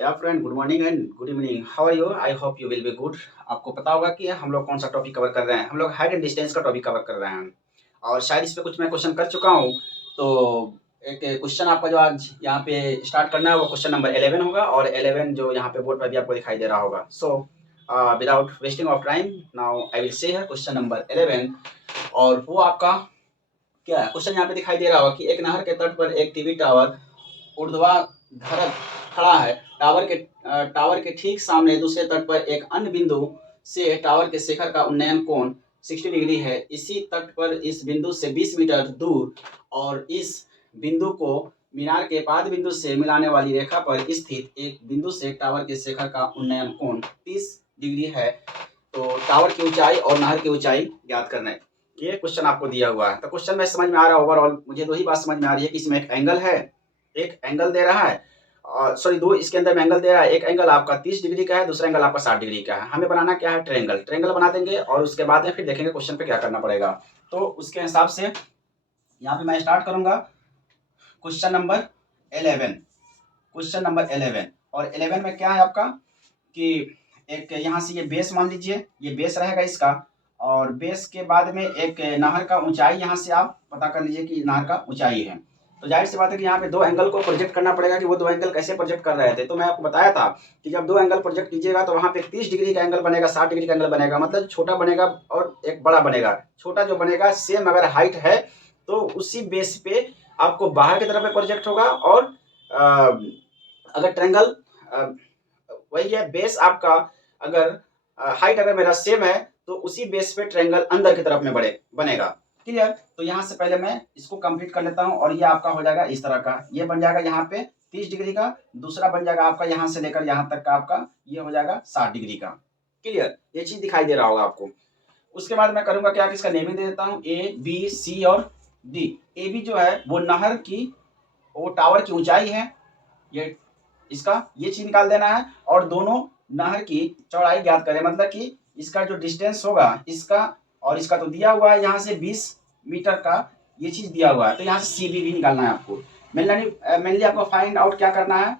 या friend, good morning and good evening. How are you? I hope you will be good. आपको पता होगा कि हम लोग कौन सा टॉपिक कवर कर रहे हैं। हम लोग हाइट एंड डिस्टेंस का टॉपिक कवर कर रहे हैं और शायद इस पे कुछ मैं क्वेश्चन कर चुका हूँ। तो एक क्वेश्चन आपका जो आज यहाँ पे स्टार्ट करना है वो क्वेश्चन नंबर 11 होगा और 11 जो यहाँ पे बोर्ड पर भी आपको दिखाई दे रहा होगा। So without wasting of time now I will say question number 11। और वो आपका क्या है, क्वेश्चन यहाँ पे दिखाई दे रहा होगा कि एक नहर के तट पर एक टीवी टावर ऊर्ध्वाधर खड़ा है। टावर के ठीक सामने दूसरे तट पर एक अन्य बिंदु से टावर के शिखर का उन्नयन कोण 60 डिग्री है। इसी तट पर इस बिंदु से 20 मीटर दूर और इस बिंदु को मीनार के पाद बिंदु से मिलाने वाली रेखा पर स्थित एक बिंदु से टावर के शिखर का उन्नयन कोण 30 डिग्री है। तो टावर की ऊंचाई और नहर की ऊंचाई ज्ञात करना है। ये क्वेश्चन आपको दिया हुआ है। तो क्वेश्चन में समझ में आ रहा है ओवरऑल, मुझे दो ही बात समझ में आ रही है कि इसमें एक एंगल है, एक एंगल दे रहा है और सॉरी दो इसके अंदर में एंगल दे रहा है। एक एंगल आपका 30 डिग्री का है, दूसरा एंगल आपका 60 डिग्री का है। हमें बनाना क्या है, ट्रायंगल। ट्रायंगल बना देंगे और उसके बाद में फिर देखेंगे क्वेश्चन पे क्या करना पड़ेगा। तो उसके हिसाब से यहाँ पे मैं स्टार्ट करूंगा क्वेश्चन नंबर 11। क्वेश्चन नंबर 11 और 11 में क्या है आपका कि एक यहाँ से ये बेस मान लीजिए, ये बेस रहेगा इसका और बेस के बाद में एक नहर का ऊंचाई यहाँ से आप पता कर लीजिए कि नहर का ऊंचाई है। तो जाहिर सी बात है कि यहाँ पे दो एंगल को प्रोजेक्ट करना पड़ेगा कि वो दो एंगल कैसे प्रोजेक्ट कर रहे थे। तो मैं आपको बताया था कि जब दो एंगल प्रोजेक्ट कीजिएगा तो वहाँ पे 30 डिग्री का एंगल बनेगा, 60 डिग्री का एंगल बनेगा, मतलब छोटा बनेगा और एक बड़ा बनेगा। छोटा जो बनेगा सेम अगर हाइट है तो उसी बेस पे आपको बाहर की तरफ में प्रोजेक्ट होगा और अगर ट्रायंगल वही है बेस आपका, अगर हाइट अगर मेरा सेम है तो उसी बेस पे ट्रायंगल अंदर की तरफ में बनेगा। क्लियर? तो यहाँ से पहले मैं इसको कंप्लीट कर लेता हूँ और ये आपका हो जाएगा इस तरह का। ये बन जाएगा यहाँ पे 30 डिग्री का, दूसरा बन जाएगा आपका यहाँ से लेकर यहाँ तक का आपका ये हो जाएगा 60 डिग्री का। क्लियर? ये चीज दिखाई दे रहा होगा आपको। उसके बाद मैं करूंगा क्या कि इसका नेमिंग दे देता हूँ ए बी सी और डी। ए बी जो है वो नहर की, वो टावर की ऊंचाई है, ये इसका ये चीज निकाल देना है और दोनों नहर की चौड़ाई ज्ञात करें। मतलब कि इसका जो डिस्टेंस होगा इसका और इसका तो दिया हुआ है यहाँ से 20 मीटर का, ये चीज दिया हुआ है। तो यहाँ से सी बी भी निकालना है आपको। मेनली आपको फाइंड आउट क्या करना है,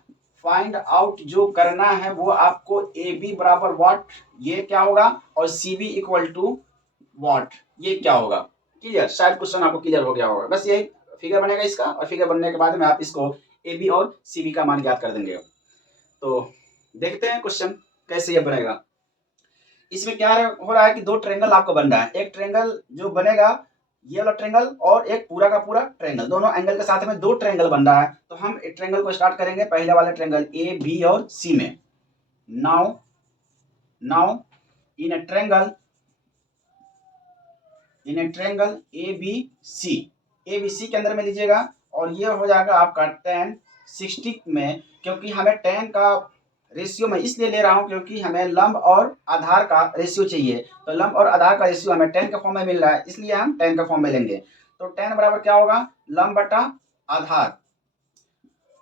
फाइंड आउट जो करना है वो आपको ए बी बराबर वॉट, ये क्या होगा, और C B equal to what, ये क्या होगा। क्लियर? शायद क्वेश्चन आपको क्लियर हो गया होगा। बस यही फिगर बनेगा इसका और फिगर बनने के बाद में आप इसको ए बी और सी बी का मान ज्ञात कर देंगे। तो देखते हैं क्वेश्चन कैसे ये बनेगा। इसमें क्या हो रहा है कि दो ट्रायंगल आपको बन रहा है। एक ट्रायंगल जो बनेगा ये वाला ट्रायंगल और एक पूरा का पूरा ट्रायंगल, दोनों एंगल के साथ में दो ट्रायंगल बन रहा है। तो हम एक ट्रायंगल को स्टार्ट करेंगे पहले वाले ट्रायंगल ए बी और सी में। Now now in a triangle A B C, A B C के अंदर में लीजिएगा और ये हो जाएगा आपका tan 60 में, क्योंकि हमें tan का रेशियो मैं इसलिए ले रहा हूं क्योंकि हमें लंब और आधार का रेशियो चाहिए। तो लंब और आधार का रेशियो हमें tan के फॉर्म में मिल रहा है, इसलिए हम tan का फॉर्म में लेंगे। तो tan बराबर क्या होगा, लंब बटा आधार,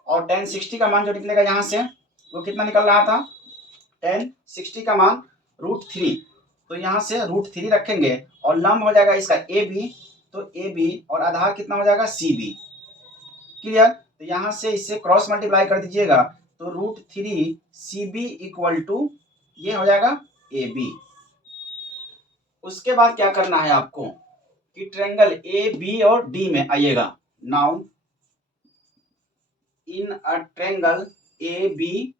और tan 60 का मान जो निकलेगा यहाँ से वो कितना निकल रहा था, tan 60 का मान √3। तो यहाँ से √3 रखेंगे और लंब हो जाएगा इसका ए बी, तो ए बी और आधार कितना हो जाएगा सी बी। क्लियर? तो यहाँ से इससे क्रॉस मल्टीप्लाई कर दीजिएगा तो √3 सी बी इक्वल टू ये हो जाएगा ए बी। उसके बाद क्या करना है आपको कि ट्रायंगल ए बी और डी में आइएगा। Now in a triangle A B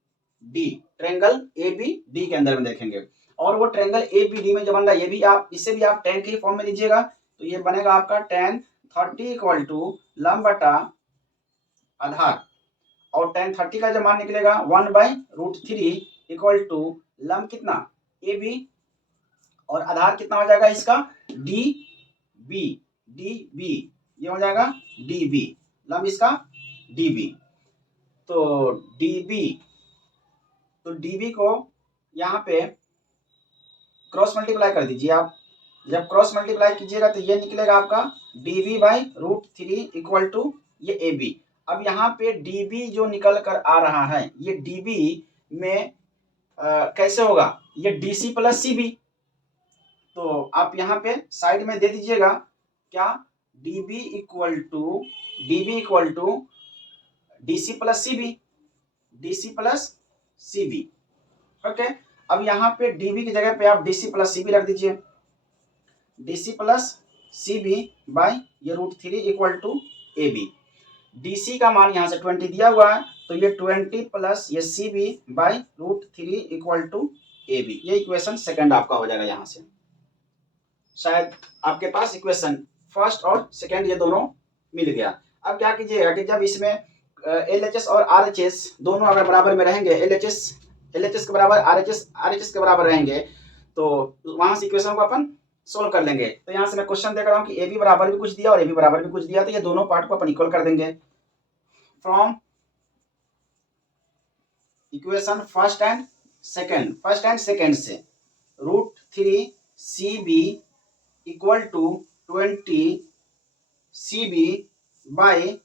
D, triangle A B D के अंदर में देखेंगे और वो ट्रायंगल ए बी डी में जो बन रहा है ये भी आप, इसे भी आप tan के फॉर्म में लीजिएगा। तो ये बनेगा आपका tan 30 इक्वल टू लंब बटा आधार, और tan 30 का जो मान निकलेगा 1/√3 इक्वल टू लंब कितना ए बी और आधार कितना हो जाएगा इसका डी बी, ये हो जाएगा डी बी, लंब इसका डी बी। तो db, तो db को यहाँ पे क्रॉस मल्टीप्लाई कर दीजिए आप। जब क्रॉस मल्टीप्लाई कीजिएगा तो ये निकलेगा आपका db/√3 इक्वल टू ये ab। अब यहाँ पे db जो निकल कर आ रहा है ये db में कैसे होगा, ये dc प्लस cb। तो आप यहाँ पे साइड में दे दीजिएगा क्या, db equal to dc plus cb, CB। Okay, अब यहाँ पे DB की जगह पे आप DC प्लस CB रख दीजिए, DC प्लस CB बाई ये √3 इक्वल टू AB। DC का मान यहाँ से 20 दिया हुआ है, तो ये 20 प्लस ये CB by √3 equal to AB। ये इक्वेशन सेकंड आपका हो जाएगा। यहाँ से शायद आपके पास इक्वेशन फर्स्ट और सेकंड ये दोनों मिल गया। अब क्या कीजिएगा कि जब इसमें LHS और RHS दोनों अगर बराबर में रहेंगे, LHS के बराबर, RHS के बराबर रहेंगे, तो वहां से इक्वेशन को अपन सोल्व कर लेंगे। तो यहाँ से मैं क्वेश्चन देख रहा हूँ कि AB बराबर भी कुछ दिया और AB बराबर भी कुछ दिया, तो ये दोनों पार्ट को अपन इक्वल कर देंगे। From equation first and second से √3 CB equal to 20 CB by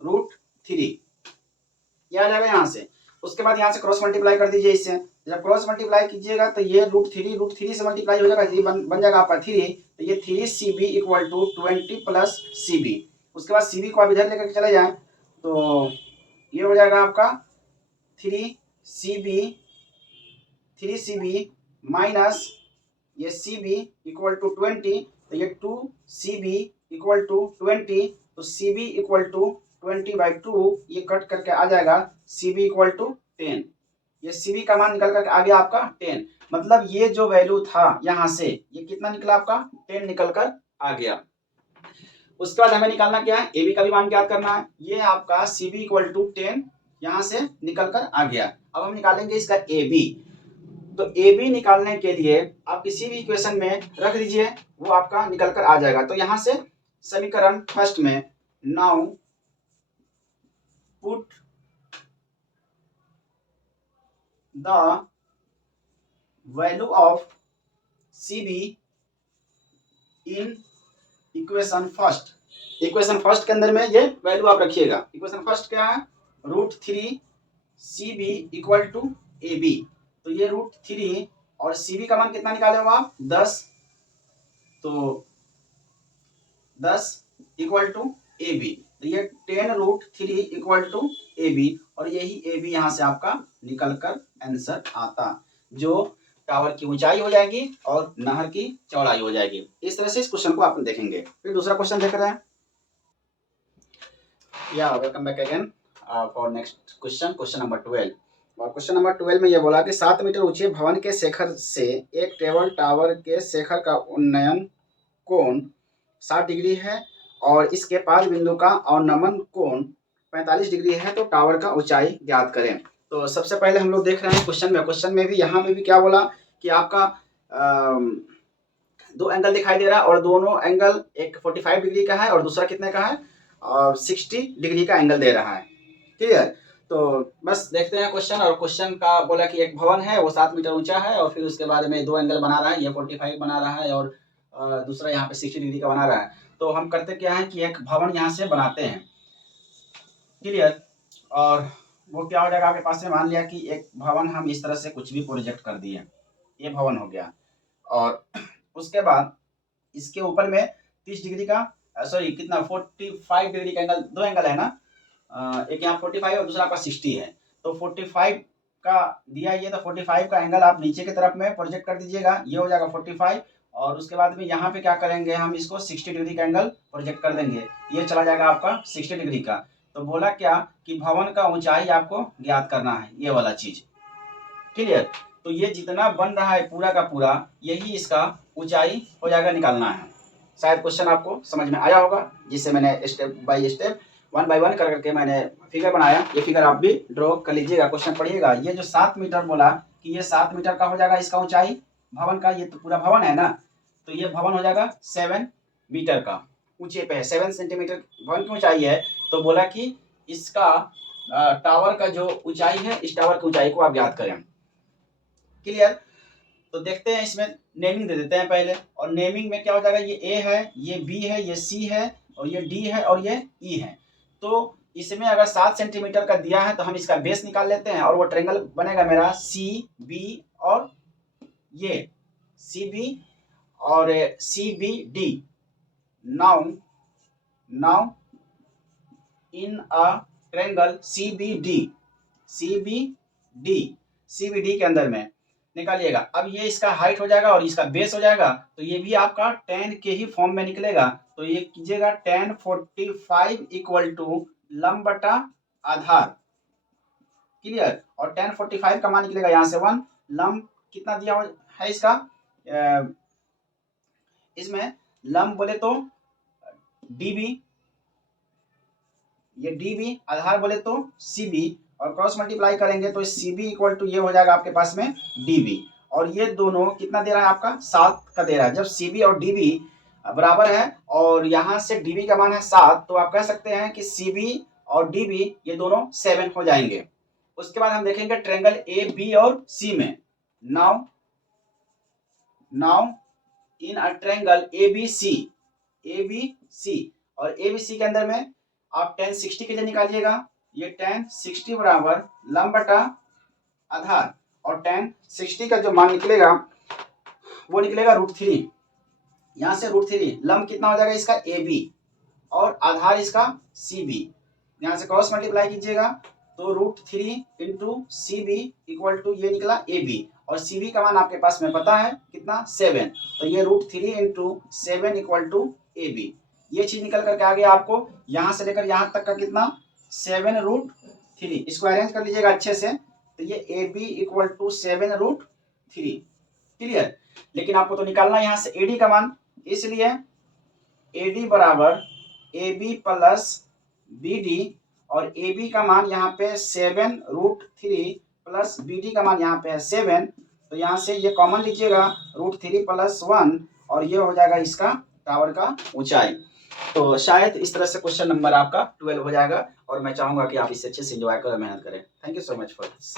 √3 ये आ जाएगा यहाँ से। उसके बाद यहाँ से क्रॉस मल्टीप्लाई कर दीजिए इससे। जब क्रॉस मल्टीप्लाई कीजिएगा तो ये √3 से मल्टीप्लाई हो जाएगा, ये बन जाएगा आपका 3, तो ये 3 CB equal to 20 plus CB। उसके बाद CB को आप इधर लेकर चले जाएं तो ये हो जाएगा आपका 3 CB माइनस ये CB इक्वल टू 20, तो ये 2 CB इक्वल टू 20, तो CB इक्वल टू 20/2 ये कट करके आ जाएगा CB इक्वल टू 10। ये CB का मान निकल करके आ गया आपका 10। मतलब ये जो वैल्यू था यहाँ से ये कितना निकला आपका 10 निकल कर आ गया। उसके बाद हमें निकालना क्या है, AB का भी मान ज्ञात करना है। ये आपका CB इक्वल टू 10 यहाँ से निकल कर आ गया। अब हम निकालेंगे इसका AB। तो AB निकालने के लिए आप किसी भी इक्वेशन में रख दीजिए, वो आपका निकल कर आ जाएगा। तो यहाँ से समीकरण फर्स्ट में now put the value of CB in equation first के अंदर में ये वैल्यू आप रखिएगा। इक्वेशन फर्स्ट क्या है, √3 CB इक्वल टू AB। तो ये √3 और CB का मान कितना निकाले हो आप 10, तो 10 इक्वल टू AB, तो ये 10√3 इक्वल टू AB, और यही AB यहाँ से आपका निकल कर आंसर आता, जो टावर की ऊंचाई हो जाएगी और नहर की चौड़ाई हो जाएगी। इस तरह से इस क्वेश्चन को आप देखेंगे। फिर दूसरा क्वेश्चन देख रहे हैं। या welcome back again for next question number 12। और क्वेश्चन नंबर 12 में ये बोला कि 7 मीटर ऊंचे भवन के शिखर से एक टेबल टावर के शिखर का उन्नयन कोण 60 डिग्री है और इसके पाद बिंदु का अवनमन कोण 45 डिग्री है, तो टावर का ऊंचाई ज्ञात करें। तो सबसे पहले हम लोग देख रहे हैं क्वेश्चन में भी यहाँ में भी क्या बोला कि आपका दो एंगल दिखाई दे रहा है और दोनों एंगल एक 45 डिग्री का है और दूसरा कितने का है और 60 डिग्री का एंगल दे रहा है। क्लियर। तो बस देखते हैं क्वेश्चन। और क्वेश्चन का बोला कि एक भवन है वो 7 मीटर ऊंचा है और फिर उसके बाद में दो एंगल बना रहा है, ये 45 बना रहा है और दूसरा यहाँ पे 60 डिग्री का बना रहा है। तो हम करते क्या है कि एक भवन यहाँ से बनाते हैं। क्लियर। और वो क्या हो जाएगा आपके पास में, मान लिया कि एक भवन हम इस तरह से कुछ भी प्रोजेक्ट कर दिए, ये भवन हो गया। और उसके बाद इसके ऊपर में 30 डिग्री का सॉरी कितना 45 डिग्री का एंगल, दो एंगल है ना, एक यहाँ 45 और दूसरा आपका 60 है। तो 45 का दिया ये, तो 45 का एंगल आप नीचे की तरफ में प्रोजेक्ट कर दीजिएगा, ये हो जाएगा 45। और उसके बाद में यहाँ पे क्या करेंगे, हम इसको 60 डिग्री का एंगल प्रोजेक्ट कर देंगे, ये चला जाएगा आपका 60 डिग्री का। तो बोला क्या कि भवन का ऊंचाई आपको ज्ञात करना है, ये वाला चीज। क्लियर। तो ये जितना बन रहा है पूरा का पूरा, यही इसका ऊंचाई हो जाएगा, निकालना है। शायद क्वेश्चन आपको समझ में आया होगा, जिससे मैंने स्टेप बाय स्टेप 1 बाय 1 करके मैंने फिगर बनाया। ये फिगर आप भी ड्रॉ कर लीजिएगा, क्वेश्चन पढ़िएगा। ये जो 7 मीटर बोला कि ये 7 मीटर का हो जाएगा इसका ऊंचाई भवन का, ये तो पूरा भवन है ना, तो ये भवन हो जाएगा 7 मीटर का ऊंचे पे है, 7 सेंटीमीटर भवन की ऊंचाई है। तो बोला कि इसका टावर का जो ऊंचाई है, इस टावर की ऊंचाई को आप ज्ञात करें। क्लियर। तो देखते हैं, इसमें नेमिंग दे देते हैं पहले। और नेमिंग में क्या हो जाएगा, ये ए है, ये बी है, ये सी है और ये डी है और ये ई है। तो इसमें अगर 7 सेंटीमीटर का दिया है तो हम इसका बेस निकाल लेते हैं और वो ट्रायंगल बनेगा मेरा सी बी और ये सी बी और C B D. Now in a triangle C B D C B D के अंदर में निकालिएगा। अब ये इसका हाइट हो जाएगा और इसका बेस हो जाएगा, तो ये भी आपका tan के ही फॉर्म में निकलेगा। तो ये कीजिएगा tan 45 इक्वल टू लंब बटा आधार, क्लियर। और tan 45 का मान निकलेगा यहाँ से 1, लंब कितना दिया है इसका, इसमें लंब बोले तो db, ये db, आधार बोले तो cb, और क्रॉस मल्टीप्लाई करेंगे तो cb इक्वल टू ये हो जाएगा आपके पास में db। और ये दोनों कितना दे रहा है आपका 7 का दे रहा है। जब cb और db बराबर है और यहाँ से db का मान है 7, तो आप कह सकते हैं कि cb और db ये दोनों 7 हो जाएंगे। उसके बाद हम देखेंगे ट्रायंगल ए बी और सी में। Now in a triangle ABC, और ABC के अंदर में आप tan 60 के लिए निकालिएगा। ये tan 60 बराबर लंब बटा आधार, और tan 60 का जो मान निकलेगा वो निकलेगा √3। यहाँ से √3 लंब कितना हो जाएगा इसका AB और आधार इसका CB। यहाँ से क्रॉस मल्टीप्लाई कीजिएगा तो √3 इंटू CB इक्वल टू ये निकला AB, और CB का मान आपके पास में पता है कितना 7, तो ये √3 इंटू 7 इक्वल टू AB। ये चीज निकल करके आ गया आपको यहाँ से लेकर यहाँ तक का कितना 7√3। इसको अरेंज कर लीजिएगा अच्छे से, तो ये AB इक्वल टू 7√3, क्लियर। लेकिन आपको तो निकालना यहाँ से AD का मान, इसलिए AD बराबर AB प्लस BD, और AB का मान यहाँ पे 7√3 प्लस BD का मान यहाँ पे है 7, तो यहाँ से ये कॉमन लीजिएगा √3 प्लस 1, और ये हो जाएगा इसका टावर का ऊंचाई। तो शायद इस तरह से क्वेश्चन नंबर आपका 12 हो जाएगा, और मैं चाहूंगा कि आप इससे अच्छे से एंजॉय करें, मेहनत करें। Thank you so much for this.